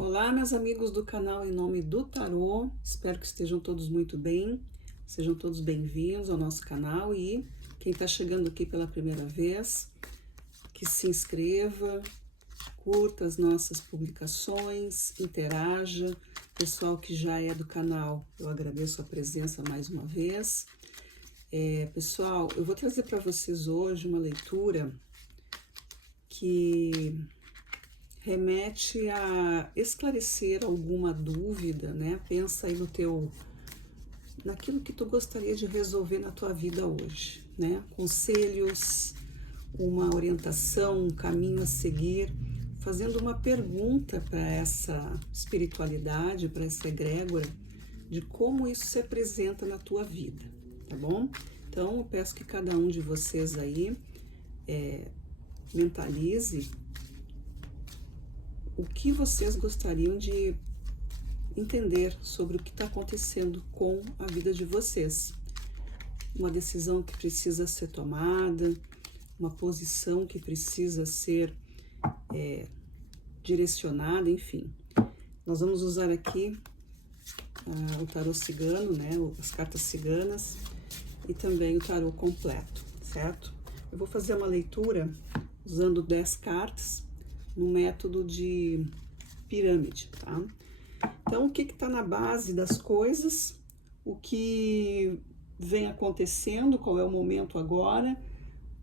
Olá, meus amigos do canal Em Nome do Tarô, espero que estejam todos muito bem, sejam todos bem-vindos ao nosso canal e quem está chegando aqui pela primeira vez, que se inscreva, curta as nossas publicações, interaja. Pessoal que já é do canal, eu agradeço a presença mais uma vez. Pessoal, eu vou trazer para vocês hoje uma leitura que remete a esclarecer alguma dúvida, né? Pensa aí naquilo que tu gostaria de resolver na tua vida hoje, né? Conselhos, uma orientação, um caminho a seguir, fazendo uma pergunta para essa espiritualidade, para essa egrégora, de como isso se apresenta na tua vida, tá bom? Então, eu peço que cada um de vocês aí mentalize o que vocês gostariam de entender sobre o que está acontecendo com a vida de vocês. Uma decisão que precisa ser tomada, uma posição que precisa ser direcionada, enfim. Nós vamos usar aqui o tarô cigano, né, as cartas ciganas e também o tarô completo, certo? Eu vou fazer uma leitura usando 10 cartas, no método de pirâmide, tá? Então, o que está na base das coisas, o que vem acontecendo, qual é o momento agora,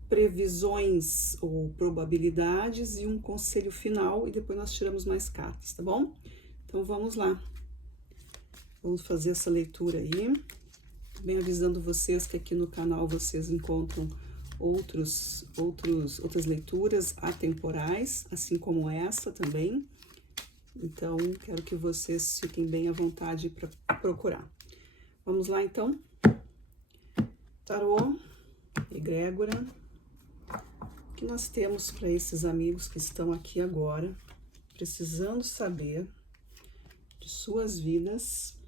previsões ou probabilidades e um conselho final, e depois nós tiramos mais cartas, tá bom? Então, vamos lá. Vamos fazer essa leitura aí. Bem avisando vocês que aqui no canal vocês encontram outras leituras atemporais, assim como essa também. Então, quero que vocês fiquem bem à vontade para procurar. Vamos lá, então. Tarô, egrégora, o que nós temos para esses amigos que estão aqui agora, precisando saber de suas vidas,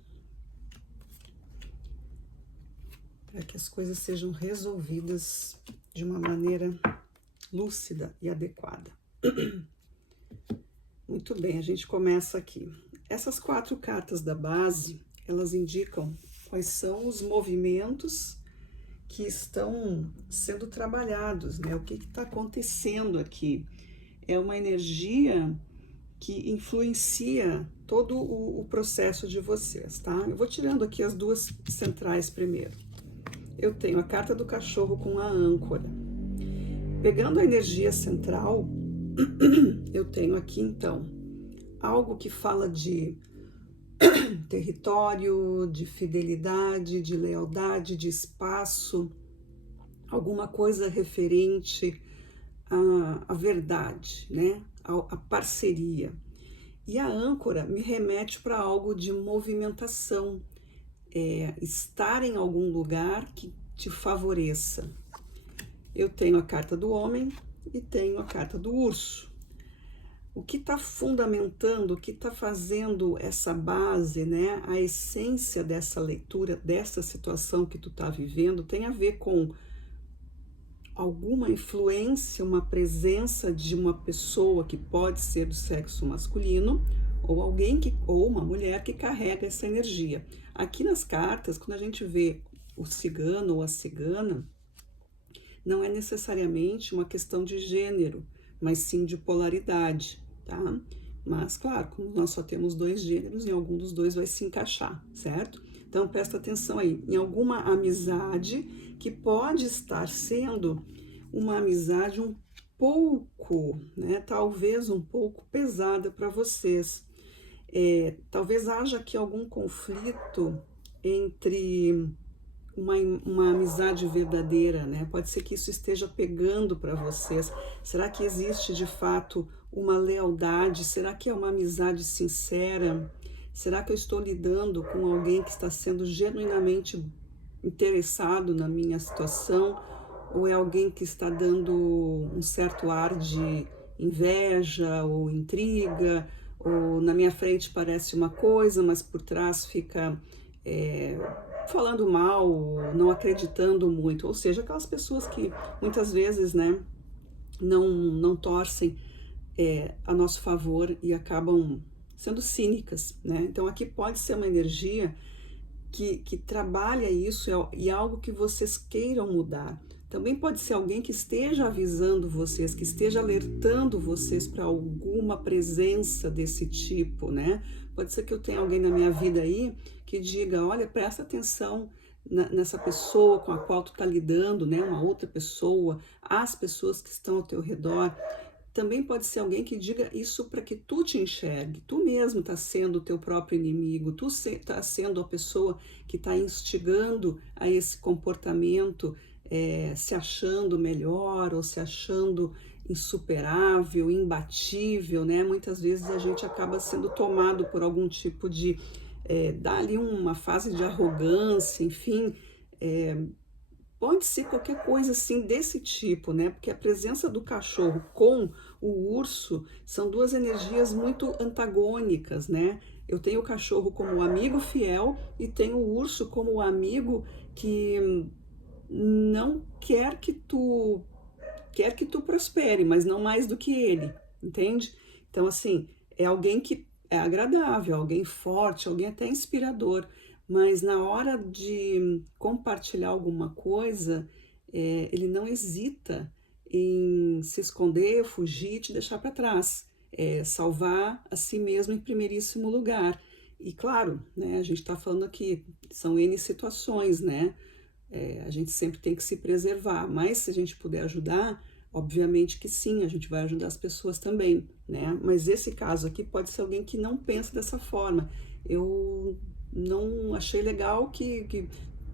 para que as coisas sejam resolvidas de uma maneira lúcida e adequada. Muito bem, a gente começa aqui. Essas 4 cartas da base, elas indicam quais são os movimentos que estão sendo trabalhados, né? O que está acontecendo aqui? É uma energia que influencia todo o processo de vocês, tá? Eu vou tirando aqui as 2 centrais primeiro. Eu tenho a carta do cachorro com a âncora. Pegando a energia central, eu tenho aqui, então, algo que fala de território, de fidelidade, de lealdade, de espaço, alguma coisa referente à verdade, né? À parceria. E a âncora me remete para algo de movimentação, estar em algum lugar que te favoreça. Eu tenho a carta do homem e tenho a carta do urso. O que está fundamentando, o que está fazendo essa base, né, a essência dessa leitura, dessa situação que tu está vivendo, tem a ver com alguma influência, uma presença de uma pessoa que pode ser do sexo masculino, ou ou uma mulher que carrega essa energia. Aqui nas cartas, quando a gente vê o cigano ou a cigana, não é necessariamente uma questão de gênero, mas sim de polaridade, tá? Mas, claro, como nós só temos 2 gêneros, em algum dos 2 vai se encaixar, certo? Então, presta atenção aí, em alguma amizade que pode estar sendo uma amizade um pouco, né? Talvez um pouco pesada para vocês. Talvez haja aqui algum conflito entre uma amizade verdadeira, né? Pode ser que isso esteja pegando para vocês. Será que existe de fato uma lealdade? Será que é uma amizade sincera? Será que eu estou lidando com alguém que está sendo genuinamente interessado na minha situação? Ou é alguém que está dando um certo ar de inveja ou intriga? Ou na minha frente parece uma coisa, mas por trás fica falando mal, não acreditando muito, ou seja, aquelas pessoas que muitas vezes, né, não torcem a nosso favor e acabam sendo cínicas, né? Então aqui pode ser uma energia que trabalha isso e algo que vocês queiram mudar. Também pode ser alguém que esteja avisando vocês, que esteja alertando vocês para alguma presença desse tipo, né? Pode ser que eu tenha alguém na minha vida aí que diga, olha, presta atenção nessa pessoa com a qual tu está lidando, né? Uma outra pessoa, as pessoas que estão ao teu redor. Também pode ser alguém que diga isso para que tu te enxergue. Tu mesmo está sendo o teu próprio inimigo, tu está sendo a pessoa que está instigando a esse comportamento, se achando melhor ou se achando insuperável, imbatível, né? Muitas vezes a gente acaba sendo tomado por algum tipo de, dá ali uma fase de arrogância, enfim, pode ser qualquer coisa assim desse tipo, né? Porque a presença do cachorro com o urso são duas energias muito antagônicas, né? Eu tenho o cachorro como um amigo fiel e tenho o urso como um amigo que não quer que tu prospere, mas não mais do que ele, entende? Então assim, é alguém que é agradável, alguém forte, alguém até inspirador, mas na hora de compartilhar alguma coisa, ele não hesita em se esconder, fugir, te deixar para trás, salvar a si mesmo em primeiríssimo lugar. E claro, né, a gente está falando aqui, são N situações, né? A gente sempre tem que se preservar, mas se a gente puder ajudar, obviamente que sim, a gente vai ajudar as pessoas também, né? Mas esse caso aqui pode ser alguém que não pensa dessa forma. Eu não achei legal que,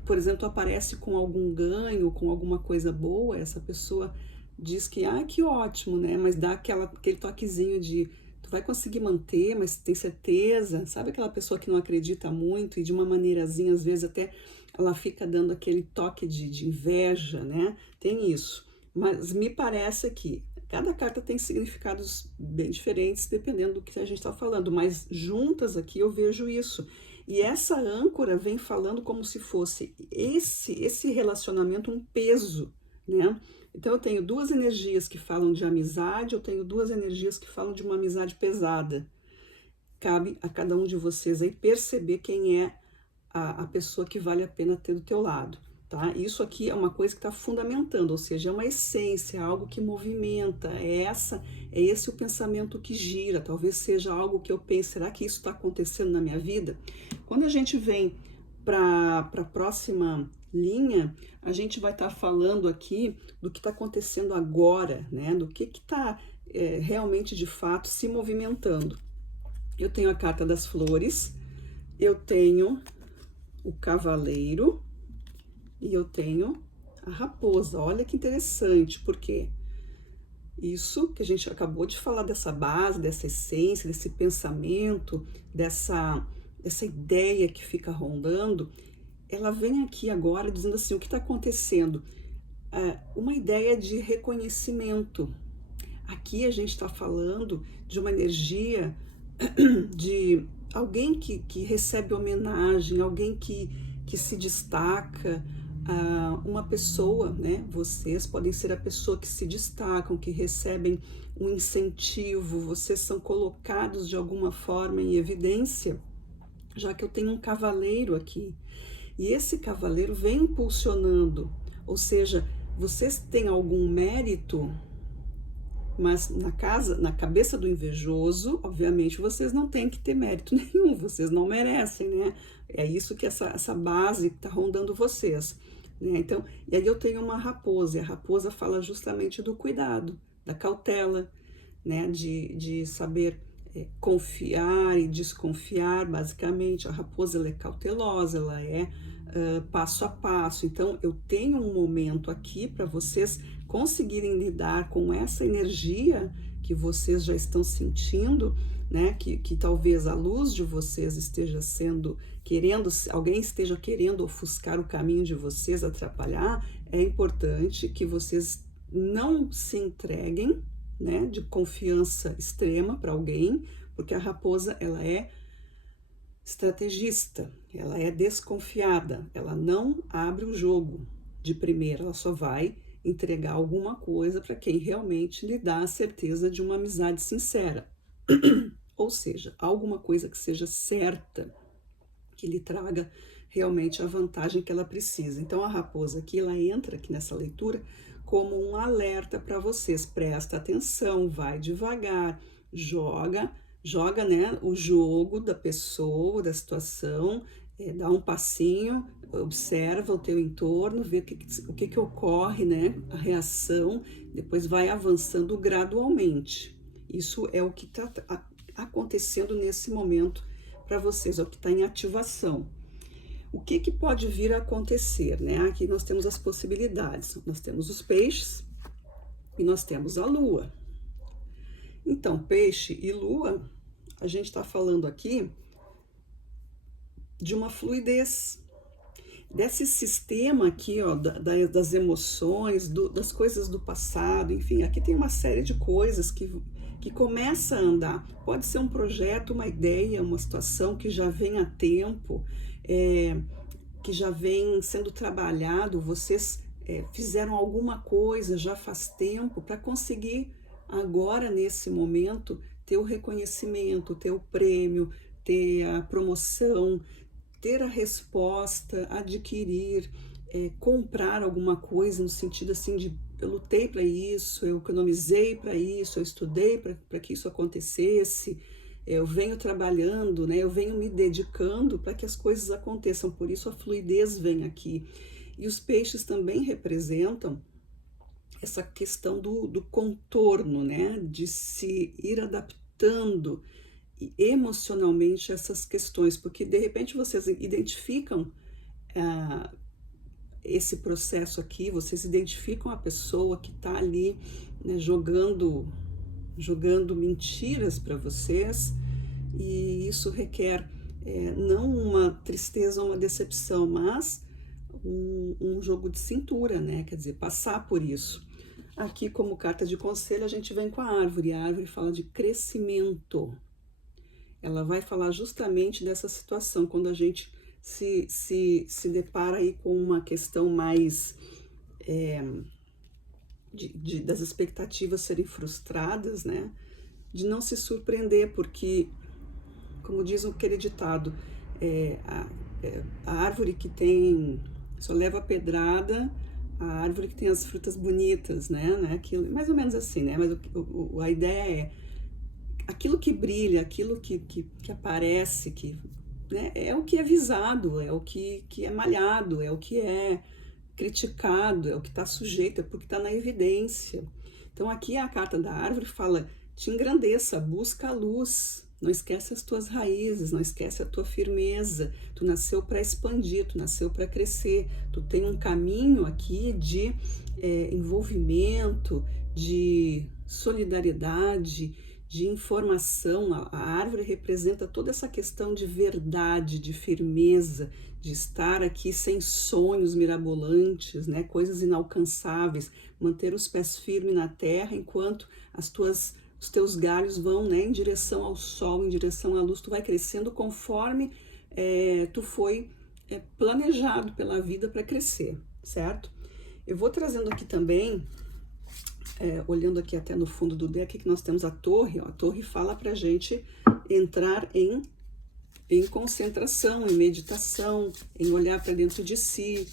por exemplo, aparece com algum ganho, com alguma coisa boa, essa pessoa diz que, que ótimo, né? Mas dá aquele toquezinho de, tu vai conseguir manter, mas tem certeza? Sabe aquela pessoa que não acredita muito e de uma maneirazinha, às vezes até ela fica dando aquele toque de inveja, né? Tem isso. Mas me parece que cada carta tem significados bem diferentes, dependendo do que a gente está falando, mas juntas aqui eu vejo isso. E essa âncora vem falando como se fosse esse relacionamento um peso, né? Então eu tenho duas energias que falam de amizade, eu tenho duas energias que falam de uma amizade pesada. Cabe a cada um de vocês aí perceber quem é a pessoa que vale a pena ter do teu lado, tá? Isso aqui é uma coisa que está fundamentando, ou seja, é uma essência, algo que movimenta, é esse o pensamento que gira, talvez seja algo que eu pense, será que isso está acontecendo na minha vida? Quando a gente vem para a próxima linha, a gente vai estar falando aqui do que está acontecendo agora, né? Do que está realmente, de fato, se movimentando. Eu tenho a carta das flores, eu tenho o cavaleiro e eu tenho a raposa. Olha que interessante, porque isso que a gente acabou de falar dessa base, dessa essência, desse pensamento, dessa ideia que fica rondando, ela vem aqui agora dizendo assim, o que está acontecendo? Uma ideia de reconhecimento. Aqui a gente está falando de uma energia de alguém que recebe homenagem, alguém que se destaca, uma pessoa, né? Vocês podem ser a pessoa que se destacam, que recebem um incentivo, vocês são colocados de alguma forma em evidência, já que eu tenho um cavaleiro aqui. E esse cavaleiro vem impulsionando, ou seja, vocês têm algum mérito, mas na cabeça do invejoso, obviamente, vocês não têm que ter mérito nenhum, vocês não merecem, né? É isso que essa base está rondando vocês, né? Então, e aí eu tenho uma raposa, e a raposa fala justamente do cuidado, da cautela, né? De saber confiar e desconfiar, basicamente. A raposa, ela é cautelosa, ela é passo a passo. Então, eu tenho um momento aqui para vocês conseguirem lidar com essa energia que vocês já estão sentindo, né? Que talvez a luz de vocês esteja alguém esteja querendo ofuscar o caminho de vocês, atrapalhar. É importante que vocês não se entreguem, né? De confiança extrema para alguém, porque a raposa, ela é estrategista, ela é desconfiada, ela não abre o jogo de primeira, ela só vai entregar alguma coisa para quem realmente lhe dá a certeza de uma amizade sincera. ou seja, alguma coisa que seja certa, que lhe traga realmente a vantagem que ela precisa. Então a raposa aqui, ela entra aqui nessa leitura como um alerta para vocês. Presta atenção, vai devagar, joga, né, o jogo da pessoa, da situação, dá um passinho, observa o teu entorno, vê o que ocorre, né, a reação, depois vai avançando gradualmente. Isso é o que está acontecendo nesse momento para vocês, é o que está em ativação. O que pode vir a acontecer, né? Aqui nós temos as possibilidades. Nós temos os peixes e nós temos a lua. Então, peixe e lua, a gente está falando aqui de uma fluidez, desse sistema aqui, ó, das emoções, das coisas do passado, enfim, aqui tem uma série de coisas que começa a andar. Pode ser um projeto, uma ideia, uma situação que já vem há tempo, que já vem sendo trabalhado, vocês fizeram alguma coisa já faz tempo para conseguir agora, nesse momento, ter o reconhecimento, ter o prêmio, ter a promoção, ter a resposta, adquirir, comprar alguma coisa no sentido assim de eu lutei para isso, eu economizei para isso, eu estudei para que isso acontecesse, eu venho trabalhando, né, eu venho me dedicando para que as coisas aconteçam, por isso a fluidez vem aqui. E os peixes também representam essa questão do contorno, né, de se ir adaptando emocionalmente essas questões, porque de repente vocês identificam esse processo aqui, vocês identificam a pessoa que está ali, né, jogando mentiras para vocês, e isso requer não uma tristeza ou uma decepção, mas um jogo de cintura, né? Quer dizer, passar por isso. Aqui, como carta de conselho, a gente vem com a árvore. A árvore fala de crescimento. Ela vai falar justamente dessa situação, quando a gente se depara aí com uma questão mais das expectativas serem frustradas, né? De não se surpreender, porque, como diz aquele ditado, a árvore que só leva pedrada, a árvore que tem as frutas bonitas, né? Aquilo, mais ou menos assim, né? Mas a ideia é aquilo que brilha, aquilo que aparece, né, é o que é visado, é o que é malhado, é o que é criticado, é o que está sujeito, é porque está na evidência. Então aqui a carta da árvore fala, te engrandeça, busca a luz, não esquece as tuas raízes, não esquece a tua firmeza, tu nasceu para expandir, tu nasceu para crescer, tu tem um caminho aqui de envolvimento, de solidariedade, de informação. A árvore representa toda essa questão de verdade, de firmeza, de estar aqui sem sonhos mirabolantes, né, coisas inalcançáveis, manter os pés firmes na terra enquanto os teus galhos vão, né, em direção ao sol, em direção à luz. Tu vai crescendo conforme tu foi planejado pela vida para crescer, certo? Eu vou trazendo aqui também, olhando aqui até no fundo do deck, que nós temos a torre. Ó, a torre fala para a gente entrar em concentração, em meditação, em olhar para dentro de si,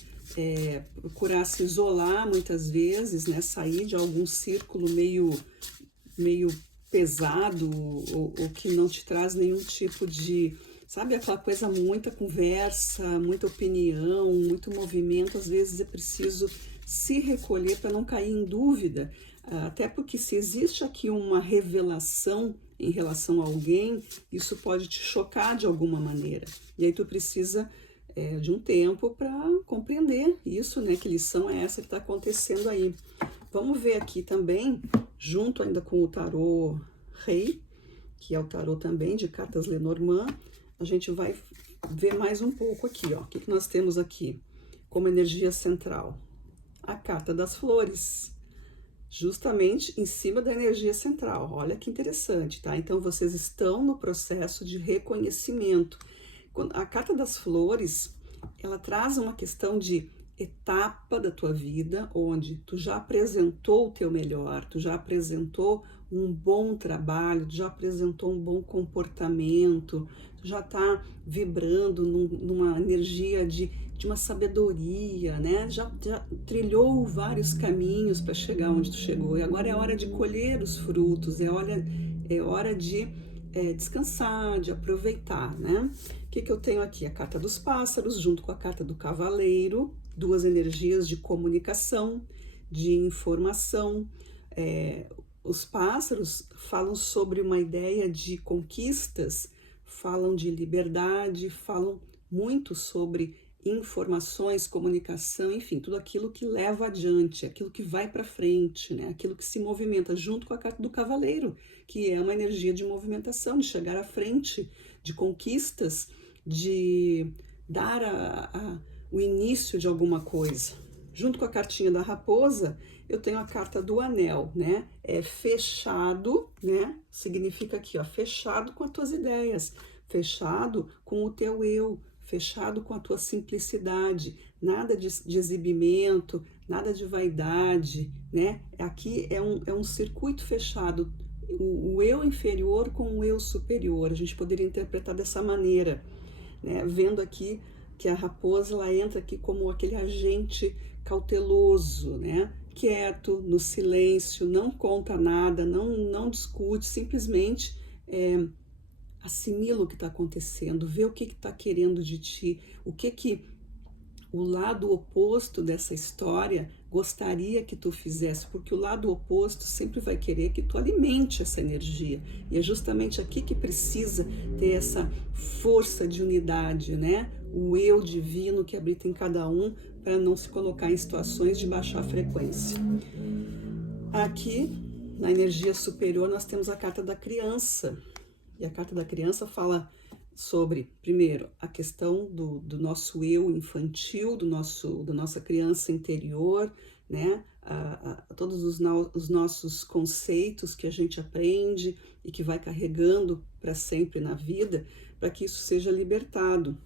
procurar se isolar muitas vezes, né, sair de algum círculo meio pesado ou que não te traz nenhum tipo de, sabe, aquela coisa, muita conversa, muita opinião, muito movimento. Às vezes é preciso se recolher para não cair em dúvida, até porque se existe aqui uma revelação em relação a alguém, isso pode te chocar de alguma maneira, e aí tu precisa de um tempo para compreender isso, né? Que lição é essa que está acontecendo aí? Vamos ver aqui também, junto ainda com o tarô Rei, que é o tarô também de cartas Lenormand, a gente vai ver mais um pouco aqui, ó. O que nós temos aqui como energia central? A carta das flores, justamente em cima da energia central. Olha que interessante, tá? Então, vocês estão no processo de reconhecimento. A carta das flores, ela traz uma questão de etapa da tua vida, onde tu já apresentou o teu melhor, tu já apresentou um bom trabalho, já apresentou um bom comportamento, já está vibrando numa energia de uma sabedoria, né? Já trilhou vários caminhos para chegar onde tu chegou. E agora é hora de colher os frutos, é hora de descansar, de aproveitar, né? O que eu tenho aqui? A carta dos pássaros, junto com a carta do cavaleiro, duas energias de comunicação, de informação. Os pássaros falam sobre uma ideia de conquistas, falam de liberdade, falam muito sobre informações, comunicação, enfim, tudo aquilo que leva adiante, aquilo que vai para frente, né? Aquilo que se movimenta, junto com a carta do cavaleiro, que é uma energia de movimentação, de chegar à frente, de conquistas, de dar o início de alguma coisa. Junto com a cartinha da raposa, eu tenho a carta do anel, né? É fechado, né? Significa aqui, ó, fechado com as tuas ideias, fechado com o teu eu, fechado com a tua simplicidade, nada de exibimento, nada de vaidade, né? Aqui é um circuito fechado, o eu inferior com o eu superior, a gente poderia interpretar dessa maneira, né? Vendo aqui que a raposa, ela entra aqui como aquele agente cauteloso, né? Quieto, no silêncio, não conta nada, não discute, simplesmente assimila o que está acontecendo, vê o que está querendo de ti, o que o lado oposto dessa história gostaria que tu fizesse, porque o lado oposto sempre vai querer que tu alimente essa energia, e é justamente aqui que precisa ter essa força de unidade, né? O eu divino que habita em cada um, para não se colocar em situações de baixar frequência. Aqui, na energia superior, nós temos a carta da criança, e a carta da criança fala sobre, primeiro, a questão do nosso eu infantil, da nossa criança interior, né? Todos os nossos conceitos que a gente aprende e que vai carregando para sempre na vida, para que isso seja libertado,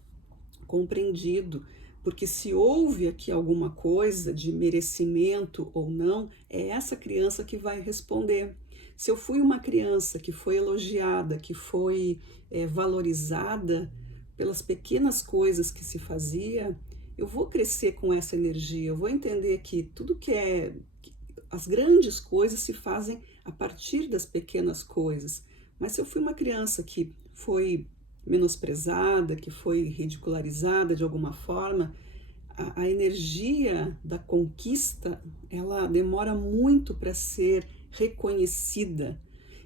compreendido, porque se houve aqui alguma coisa de merecimento ou não, é essa criança que vai responder. Se eu fui uma criança que foi elogiada, que foi valorizada pelas pequenas coisas que se fazia, eu vou crescer com essa energia, eu vou entender que tudo as grandes coisas se fazem a partir das pequenas coisas. Mas se eu fui uma criança que foi menosprezada, que foi ridicularizada de alguma forma, a energia da conquista, ela demora muito para ser reconhecida.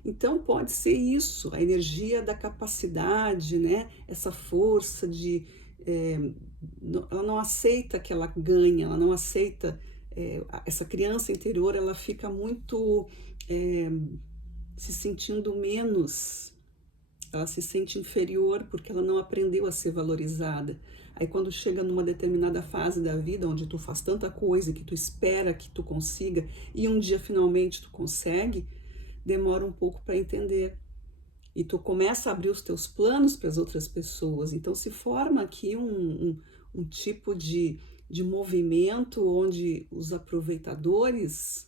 Então pode ser isso, a energia da capacidade, né? Essa força ela não aceita que ela ganha, ela não aceita, essa criança interior, ela fica muito se sentindo menos, ela se sente inferior porque ela não aprendeu a ser valorizada. Aí quando chega numa determinada fase da vida, onde tu faz tanta coisa que tu espera que tu consiga, e um dia finalmente tu consegue, demora um pouco para entender. E tu começa a abrir os teus planos para as outras pessoas. Então se forma aqui um tipo de movimento onde os aproveitadores,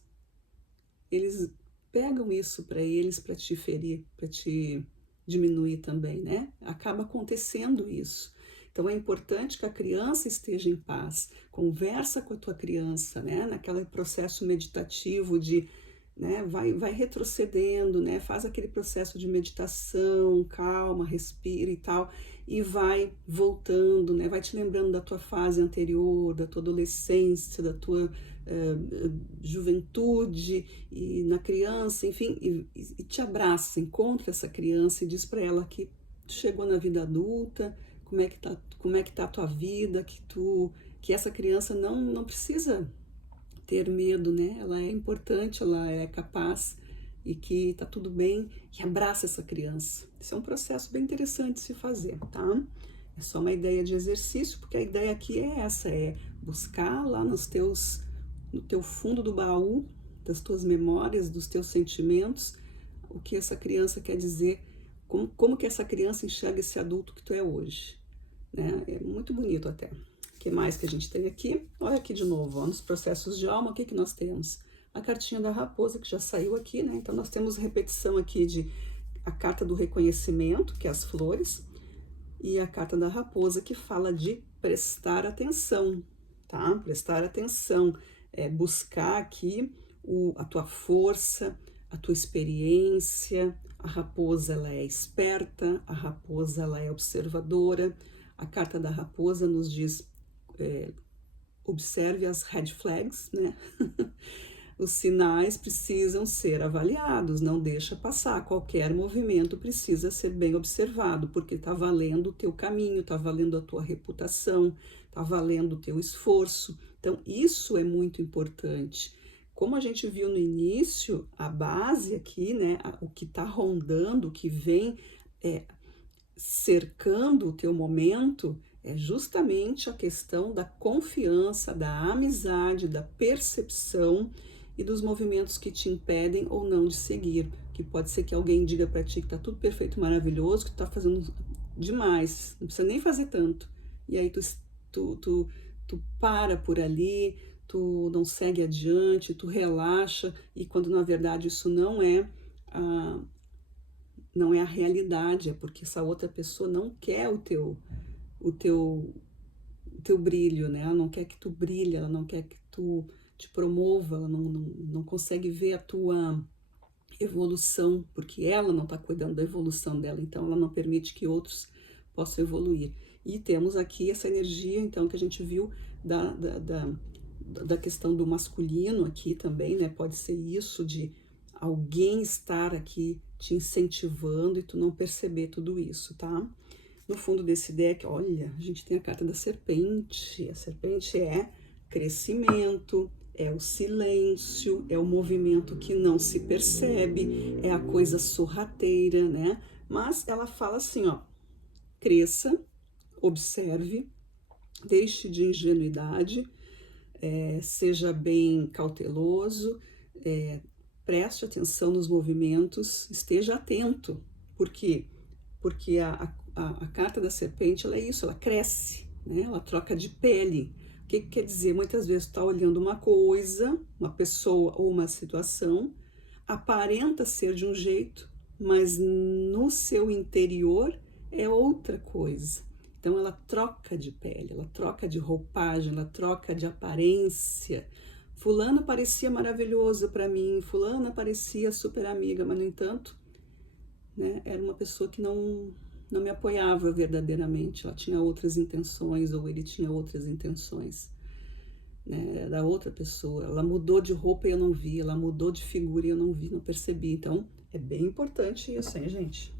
eles pegam isso para eles, para te ferir, para te diminuir também, né? Acaba acontecendo isso. Então é importante que a criança esteja em paz, conversa com a tua criança, né? Naquele processo meditativo de, né? Vai retrocedendo, né? Faz aquele processo de meditação, calma, respira e tal, e vai voltando, né? Vai te lembrando da tua fase anterior, da tua adolescência, da tua juventude, e na criança, enfim, e te abraça, encontra essa criança e diz para ela que chegou na vida adulta, como é que tá a tua vida, que essa criança não precisa ter medo, né? Ela é importante, ela é capaz, e que tá tudo bem, e abraça essa criança. Isso é um processo bem interessante de se fazer, tá? É só uma ideia de exercício, porque a ideia aqui é essa, é buscar lá no teu fundo do baú, das tuas memórias, dos teus sentimentos, o que essa criança quer dizer, como que essa criança enxerga esse adulto que tu é hoje, né? É muito bonito até. O que mais que a gente tem aqui? Olha aqui de novo, ó, nos processos de alma, o que nós temos? a cartinha da raposa, que já saiu aqui, né? Então, nós temos repetição aqui de a carta do reconhecimento, que é as flores, e a carta da raposa, que fala de prestar atenção, tá? Prestar atenção, buscar aqui a tua força, a tua experiência. A raposa, ela é esperta, a raposa, ela é observadora. A carta da raposa nos diz, observe as red flags, né? Os sinais precisam ser avaliados, não deixa passar. Qualquer movimento precisa ser bem observado, porque está valendo o teu caminho, está valendo a tua reputação, está valendo o teu esforço. Então, isso é muito importante. Como a gente viu no início, a base aqui, né, o que está rondando, o que vem cercando o teu momento, é justamente a questão da confiança, da amizade, da percepção e dos movimentos que te impedem ou não de seguir. Que pode ser que alguém diga para ti que tá tudo perfeito, maravilhoso, que tu tá fazendo demais, não precisa nem fazer tanto. E aí tu para por ali, tu não segue adiante, tu relaxa, e quando na verdade isso não é a realidade, é porque essa outra pessoa não quer o teu brilho, né? Ela não quer que tu brilhe, ela não quer que tu te promova, ela não consegue ver a tua evolução, porque ela não está cuidando da evolução dela, então ela não permite que outros possam evoluir. E temos aqui essa energia, então, que a gente viu da questão do masculino aqui também, né? Pode ser isso de alguém estar aqui te incentivando e tu não perceber tudo isso, tá? No fundo desse deck, olha, a gente tem a carta da serpente. A serpente é crescimento, é o silêncio, é o movimento que não se percebe, é a coisa sorrateira, né? Mas ela fala assim, ó, cresça, observe, deixe de ingenuidade, seja bem cauteloso, preste atenção nos movimentos, esteja atento. Por quê? Porque a carta da serpente, ela é isso, ela cresce, né? Ela troca de pele. O que quer dizer? Muitas vezes tu está olhando uma coisa, uma pessoa ou uma situação, aparenta ser de um jeito, mas no seu interior é outra coisa. Então ela troca de pele, ela troca de roupagem, ela troca de aparência. Fulano parecia maravilhoso para mim, fulana parecia super amiga, mas no entanto, né, era uma pessoa que não me apoiava verdadeiramente, ela tinha outras intenções ou ele tinha outras intenções, né, era outra pessoa, ela mudou de roupa e eu não vi, ela mudou de figura e eu não vi, não percebi, então é bem importante isso, hein, gente?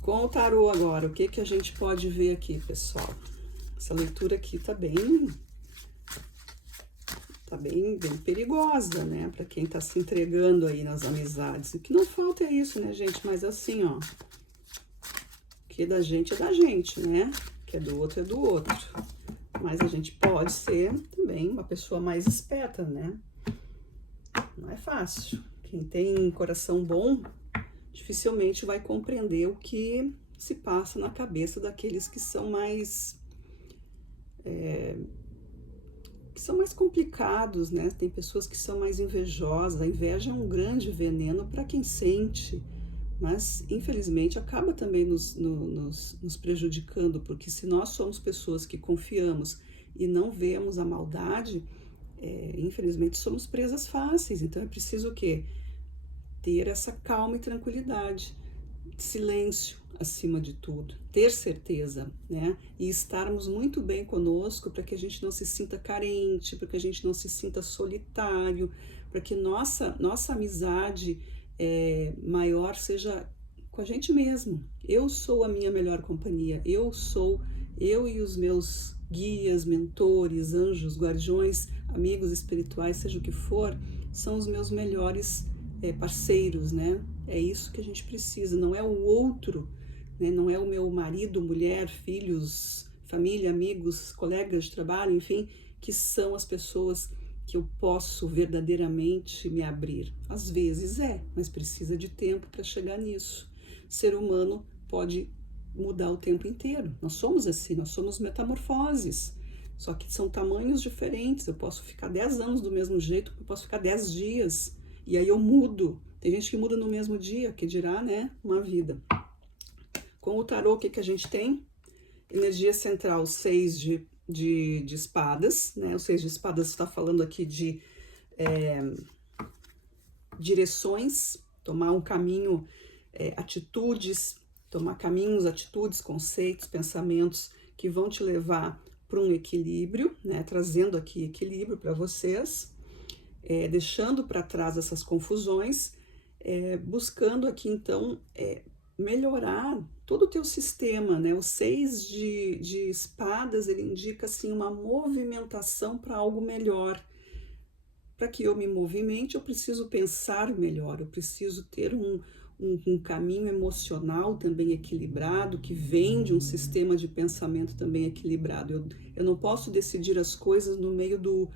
Com o tarô agora, o que a gente pode ver aqui, pessoal? Essa leitura aqui tá bem perigosa, né? Para quem tá se entregando aí nas amizades. O que não falta é isso, né, gente? Mas assim, ó, o que é da gente, né? O que é do outro. Mas a gente pode ser também uma pessoa mais esperta, né? Não é fácil. Quem tem coração bom dificilmente vai compreender o que se passa na cabeça daqueles que são mais complicados, né? Tem pessoas que são mais invejosas. A inveja é um grande veneno para quem sente, mas infelizmente acaba também nos prejudicando, porque se nós somos pessoas que confiamos e não vemos a maldade, infelizmente somos presas fáceis. Então é preciso o quê? Ter essa calma e tranquilidade, silêncio acima de tudo, ter certeza, né? E estarmos muito bem conosco para que a gente não se sinta carente, para que a gente não se sinta solitário, para que nossa amizade maior seja com a gente mesmo. Eu sou a minha melhor companhia, eu e os meus guias, mentores, anjos, guardiões, amigos espirituais, seja o que for, são os meus melhores parceiros, né? É isso que a gente precisa, não é o outro, né? Não é o meu marido, mulher, filhos, família, amigos, colegas de trabalho, enfim, que são as pessoas que eu posso verdadeiramente me abrir. Às vezes mas precisa de tempo para chegar nisso. O ser humano pode mudar o tempo inteiro. Nós somos assim, nós somos metamorfoses. Só que são tamanhos diferentes. Eu posso ficar 10 anos do mesmo jeito, eu posso ficar 10 dias. E aí eu mudo. Tem gente que muda no mesmo dia, que dirá, né, uma vida. Com o tarô, o que a gente tem? Energia central, 6 de espadas, né? O 6 de espadas está falando aqui de direções, tomar um caminho, atitudes, tomar caminhos, atitudes, conceitos, pensamentos que vão te levar para um equilíbrio, né? Trazendo aqui equilíbrio para vocês, deixando para trás essas confusões, buscando aqui então melhorar todo o teu sistema, né? O 6 de espadas, ele indica assim uma movimentação para algo melhor. Para que eu me movimente, eu preciso pensar melhor, eu preciso ter um caminho emocional também equilibrado, que vem de um sistema de pensamento também equilibrado. Eu não posso decidir as coisas no meio do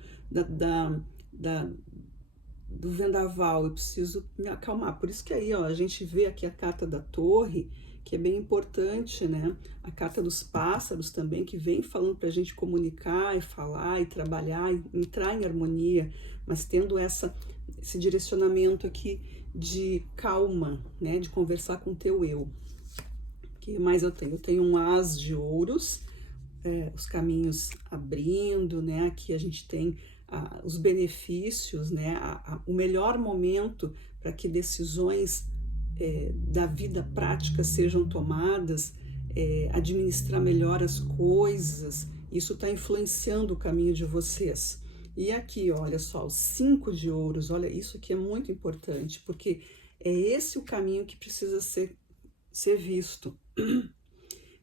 vendaval, eu preciso me acalmar. Por isso que aí, ó, a gente vê aqui a carta da torre, que é bem importante, né? A carta dos pássaros também, que vem falando para a gente comunicar e falar e trabalhar, e entrar em harmonia, mas tendo esse direcionamento aqui de calma, né? De conversar com o teu eu. O que mais eu tenho? Eu tenho um as de ouros, os caminhos abrindo, né? Aqui a gente tem os benefícios, né? O melhor momento para que decisões da vida prática sejam tomadas, administrar melhor as coisas, isso está influenciando o caminho de vocês. E aqui, olha só, os 5 de ouros, olha, isso aqui é muito importante, porque é esse o caminho que precisa ser visto.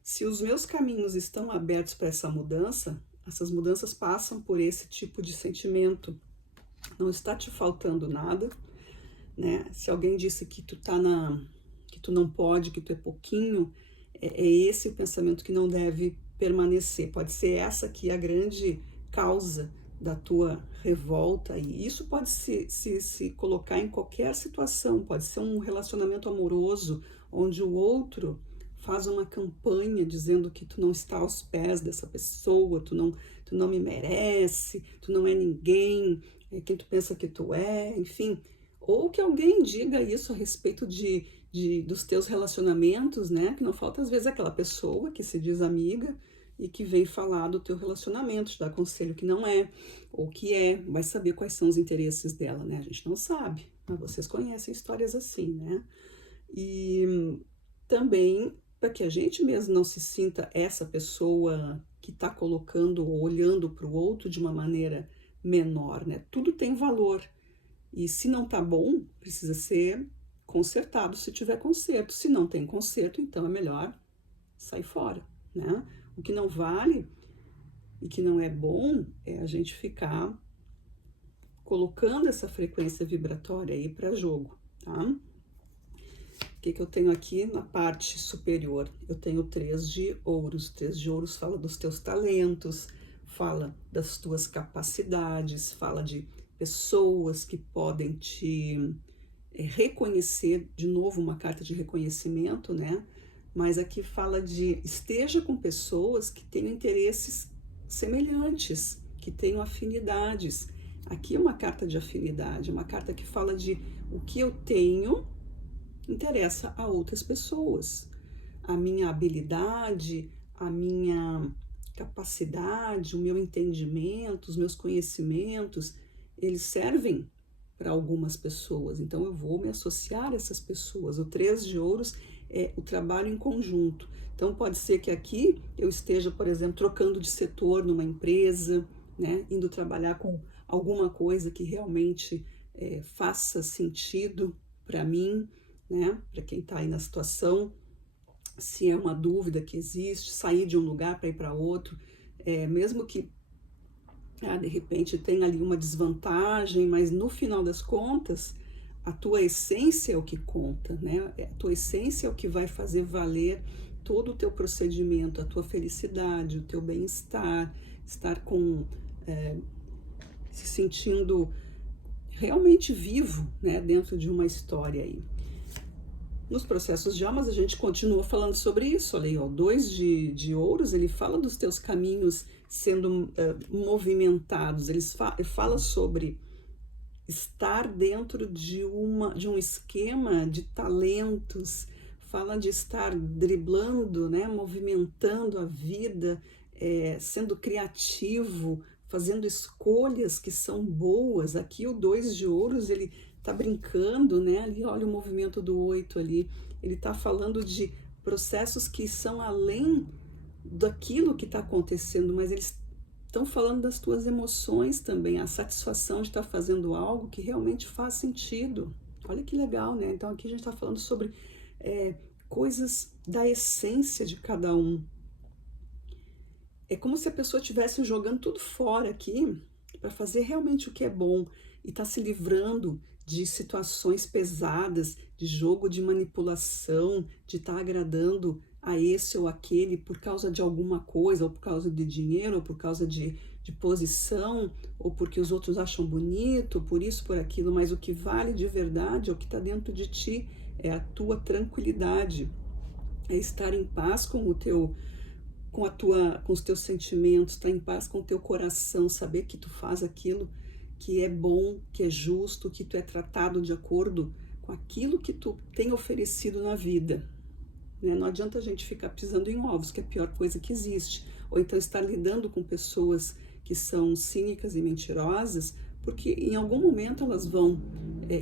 Se os meus caminhos estão abertos para essa mudança, essas mudanças passam por esse tipo de sentimento. Não está te faltando nada, né? Se alguém disse que tu que tu não pode, que tu é pouquinho, é esse o pensamento que não deve permanecer. Pode ser essa aqui a grande causa da tua revolta, e isso pode se colocar em qualquer situação. Pode ser um relacionamento amoroso onde o outro faz uma campanha dizendo que tu não está aos pés dessa pessoa, tu não me merece, tu não é ninguém, quem tu pensa que tu é, enfim. Ou que alguém diga isso a respeito dos teus relacionamentos, né? Que não falta às vezes aquela pessoa que se diz amiga e que vem falar do teu relacionamento, te dar conselho que não é, ou que vai saber quais são os interesses dela, né? A gente não sabe, mas vocês conhecem histórias assim, né? E também para que a gente mesmo não se sinta essa pessoa que está colocando ou olhando para o outro de uma maneira menor, né? Tudo tem valor. E se não tá bom, precisa ser consertado se tiver conserto. Se não tem conserto, então é melhor sair fora, né? O que não vale e que não é bom é a gente ficar colocando essa frequência vibratória aí para jogo, tá? O que eu tenho aqui na parte superior? Eu tenho 3 de ouros. 3 de ouros fala dos teus talentos, fala das tuas capacidades, fala de pessoas que podem te reconhecer, de novo uma carta de reconhecimento, né? Mas aqui fala de esteja com pessoas que tenham interesses semelhantes, que tenham afinidades. Aqui é uma carta de afinidade, uma carta que fala de o que eu tenho interessa a outras pessoas. A minha habilidade, a minha capacidade, o meu entendimento, os meus conhecimentos, eles servem para algumas pessoas, então eu vou me associar a essas pessoas. O 3 de ouros é o trabalho em conjunto. Então pode ser que aqui eu esteja, por exemplo, trocando de setor numa empresa, né, indo trabalhar com alguma coisa que realmente faça sentido para mim, né, para quem está aí na situação. Se é uma dúvida que existe, sair de um lugar para ir para outro, mesmo que de repente tem ali uma desvantagem, mas no final das contas, a tua essência é o que conta, né? A tua essência é o que vai fazer valer todo o teu procedimento, a tua felicidade, o teu bem-estar, estar se sentindo realmente vivo, né, dentro de uma história aí. Nos processos de almas, a gente continua falando sobre isso. Olha aí, ó, 2 de ouros, ele fala dos teus caminhos sendo movimentados. Ele fala sobre estar dentro de um esquema de talentos, fala de estar driblando, né, movimentando a vida, sendo criativo, fazendo escolhas que são boas. Aqui o 2 de ouros, ele tá brincando, né, ali olha o movimento do 8 ali, ele tá falando de processos que são além daquilo que está acontecendo, mas eles estão falando das tuas emoções também, a satisfação de estar fazendo algo que realmente faz sentido. Olha que legal, né? Então aqui a gente está falando sobre coisas da essência de cada um. É como se a pessoa estivesse jogando tudo fora aqui para fazer realmente o que é bom e tá se livrando de situações pesadas, de jogo de manipulação, de estar agradando a esse ou aquele por causa de alguma coisa, ou por causa de dinheiro, ou por causa de posição, ou porque os outros acham bonito, por isso, por aquilo, mas o que vale de verdade é o que está dentro de ti, é a tua tranquilidade, é estar em paz com o teu, com os teus sentimentos, estar em paz com o teu coração, saber que tu faz aquilo que é bom, que é justo, que tu é tratado de acordo com aquilo que tu tem oferecido na vida. Não adianta a gente ficar pisando em ovos, que é a pior coisa que existe. Ou então estar lidando com pessoas que são cínicas e mentirosas, porque em algum momento elas vão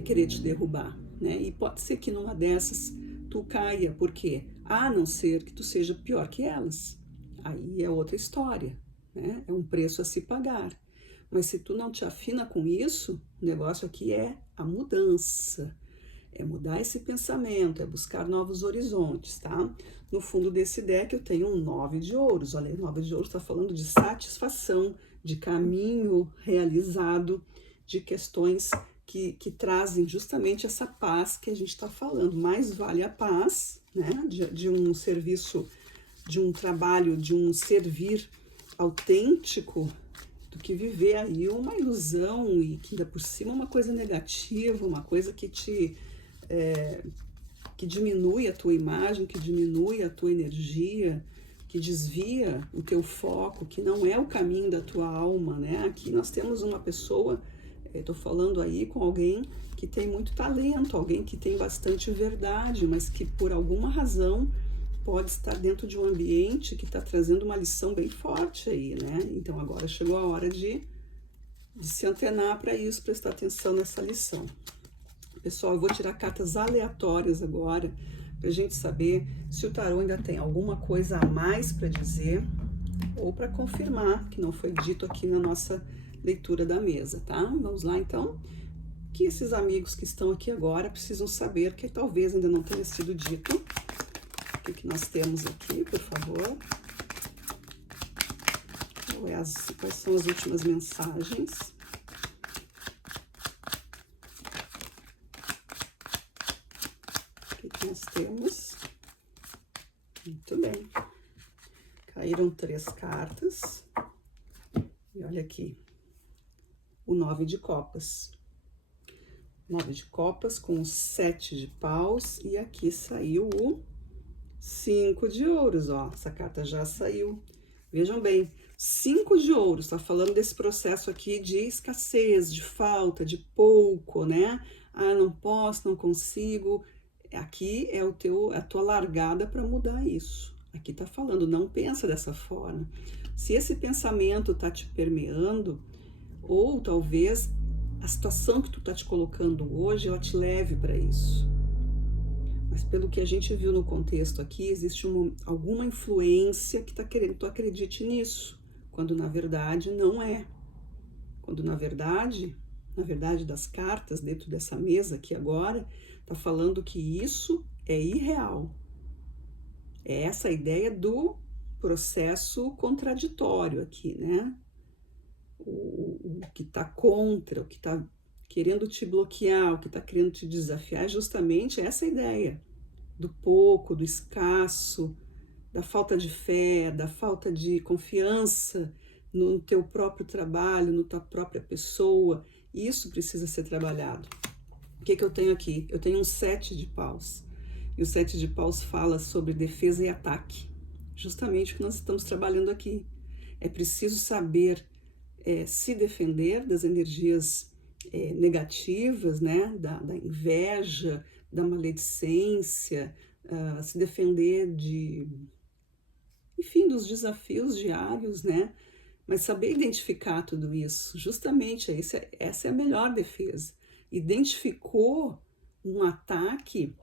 querer te derrubar, né? E pode ser que numa dessas tu caia, porque a não ser que tu seja pior que elas. Aí é outra história, né? É um preço a se pagar. Mas se tu não te afina com isso, o negócio aqui é a mudança. É mudar esse pensamento, é buscar novos horizontes, tá? No fundo desse deck eu tenho um 9 de ouros. Olha, 9 de ouros está falando de satisfação, de caminho realizado, de questões que trazem justamente essa paz que a gente está falando. Mais vale a paz, né? De um serviço, de um trabalho, de um servir autêntico, do que viver aí uma ilusão e que ainda por cima uma coisa negativa, uma coisa que que diminui a tua imagem, que diminui a tua energia, que desvia o teu foco, que não é o caminho da tua alma, né? Aqui nós temos uma pessoa, estou falando aí com alguém que tem muito talento, alguém que tem bastante verdade, mas que por alguma razão pode estar dentro de um ambiente que está trazendo uma lição bem forte aí, né? Então agora chegou a hora de se antenar para isso, prestar atenção nessa lição. Pessoal, eu vou tirar cartas aleatórias agora, para a gente saber se o tarô ainda tem alguma coisa a mais para dizer, ou para confirmar que não foi dito aqui na nossa leitura da mesa, tá? Vamos lá então, que esses amigos que estão aqui agora precisam saber, que talvez ainda não tenha sido dito. O que nós temos aqui, por favor? Quais são as últimas mensagens? O que nós temos? Muito bem. Caíram 3 cartas. E olha aqui, o 9 de copas. 9 de copas com o 7 de paus. E aqui saiu o 5 de ouros, ó. Essa carta já saiu. Vejam bem, 5 de ouros, tá falando desse processo aqui de escassez, de falta, de pouco, né? Ah, não posso, não consigo. Aqui é a tua largada para mudar isso. Aqui tá falando, não pensa dessa forma. Se esse pensamento tá te permeando, ou talvez a situação que tu tá te colocando hoje, ela te leve para isso. Mas pelo que a gente viu no contexto aqui, existe alguma influência que tá querendo que tu acredite nisso, quando na verdade não é. Quando na verdade das cartas dentro dessa mesa aqui agora, tá falando que isso é irreal. É essa a ideia do processo contraditório aqui, né? O que tá contra, o que tá querendo te bloquear, o que está querendo te desafiar, é justamente essa ideia do pouco, do escasso, da falta de fé, da falta de confiança no teu próprio trabalho, na tua própria pessoa. Isso precisa ser trabalhado. O que eu tenho aqui? Eu tenho um 7 de paus. E o 7 de paus fala sobre defesa e ataque. Justamente o que nós estamos trabalhando aqui. É preciso saber se defender das energias negativas, né? Da inveja, da maledicência, se defender enfim, dos desafios diários, né? Mas saber identificar tudo isso, justamente essa é a melhor defesa. Identificou um ataque,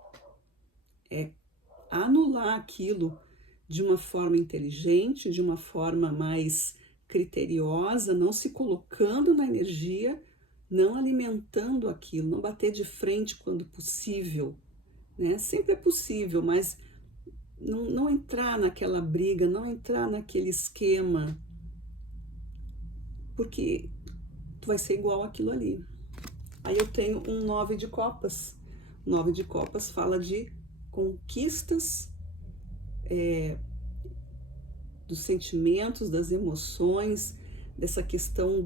anular aquilo de uma forma inteligente, de uma forma mais criteriosa, não se colocando na energia, não alimentando aquilo, não bater de frente quando possível, né? Sempre é possível, mas não entrar naquela briga, não entrar naquele esquema, porque tu vai ser igual àquilo ali. Aí eu tenho um 9 de copas. O 9 de copas fala de conquistas, dos sentimentos, das emoções, dessa questão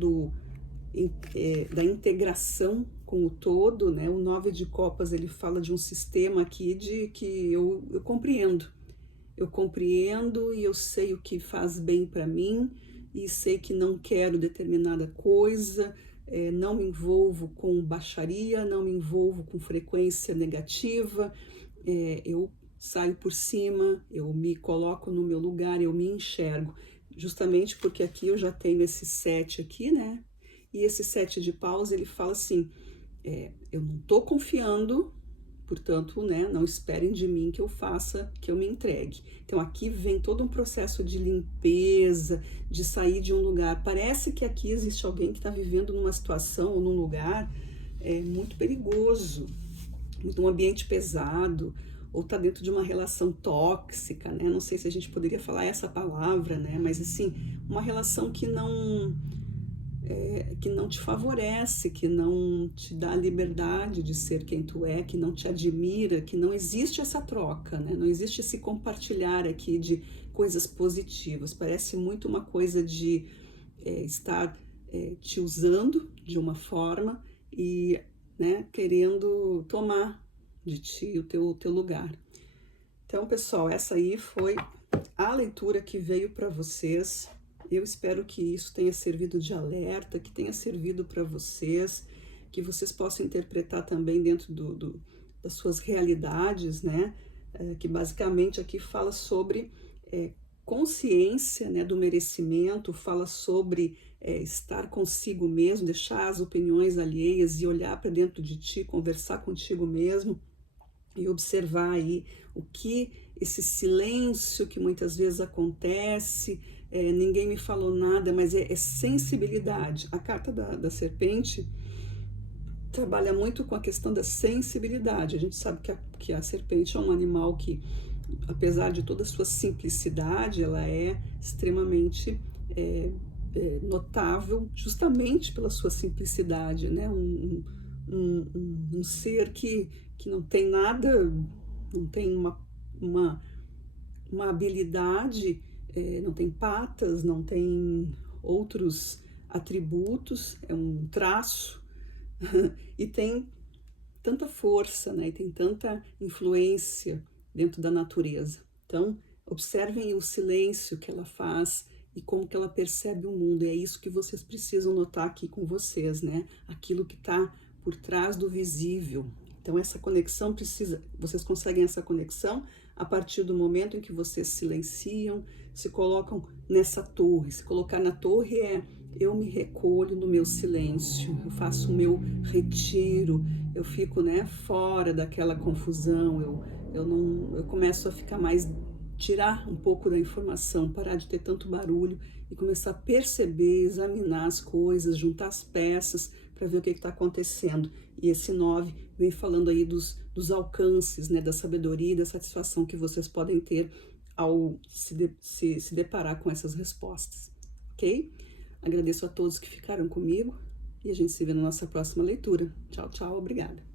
da integração com o todo, né? O 9 de copas, ele fala de um sistema aqui que eu compreendo. Eu compreendo e eu sei o que faz bem para mim e sei que não quero determinada coisa, não me envolvo com baixaria, não me envolvo com frequência negativa, eu saio por cima, eu me coloco no meu lugar, eu me enxergo, justamente porque aqui eu já tenho esse 7 aqui, né? E esse 7 de paus, ele fala assim, eu não tô confiando, portanto, né, não esperem de mim que eu faça, que eu me entregue. Então aqui vem todo um processo de limpeza, de sair de um lugar. Parece que aqui existe alguém que está vivendo numa situação ou num lugar muito perigoso, um ambiente pesado, ou está dentro de uma relação tóxica, né? Não sei se a gente poderia falar essa palavra, né? Mas assim, uma relação que não te favorece, que não te dá a liberdade de ser quem tu é, que não te admira, que não existe essa troca, né? Não existe esse compartilhar aqui de coisas positivas. Parece muito uma coisa de estar te usando de uma forma e, né, querendo tomar de ti o teu lugar. Então, pessoal, essa aí foi a leitura que veio para vocês. Eu espero que isso tenha servido de alerta, que tenha servido para vocês, que vocês possam interpretar também dentro das suas realidades, né? Que basicamente aqui fala sobre consciência, né, do merecimento, fala sobre estar consigo mesmo, deixar as opiniões alheias e olhar para dentro de ti, conversar contigo mesmo e observar aí o que esse silêncio que muitas vezes acontece, ninguém me falou nada, mas é sensibilidade. A carta da serpente trabalha muito com a questão da sensibilidade. A gente sabe que a serpente é um animal que, apesar de toda a sua simplicidade, ela é extremamente notável justamente pela sua simplicidade, né? Um ser que não tem nada, não tem uma habilidade, não tem patas, não tem outros atributos, é um traço e tem tanta força, né? E tem tanta influência dentro da natureza. Então, observem o silêncio que ela faz e como que ela percebe o mundo. E é isso que vocês precisam notar aqui com vocês, né? Aquilo que está por trás do visível. Então, essa conexão vocês conseguem essa conexão a partir do momento em que vocês silenciam, se colocam nessa torre. Se colocar na torre eu me recolho no meu silêncio, eu faço o meu retiro, eu fico, né, fora daquela confusão, eu começo a ficar mais, tirar um pouco da informação, parar de ter tanto barulho e começar a perceber, examinar as coisas, juntar as peças para ver o que está acontecendo. E esse 9 vem falando aí dos alcances, né, da sabedoria e da satisfação que vocês podem ter ao se deparar com essas respostas, ok? Agradeço a todos que ficaram comigo e a gente se vê na nossa próxima leitura. Tchau, tchau, obrigada.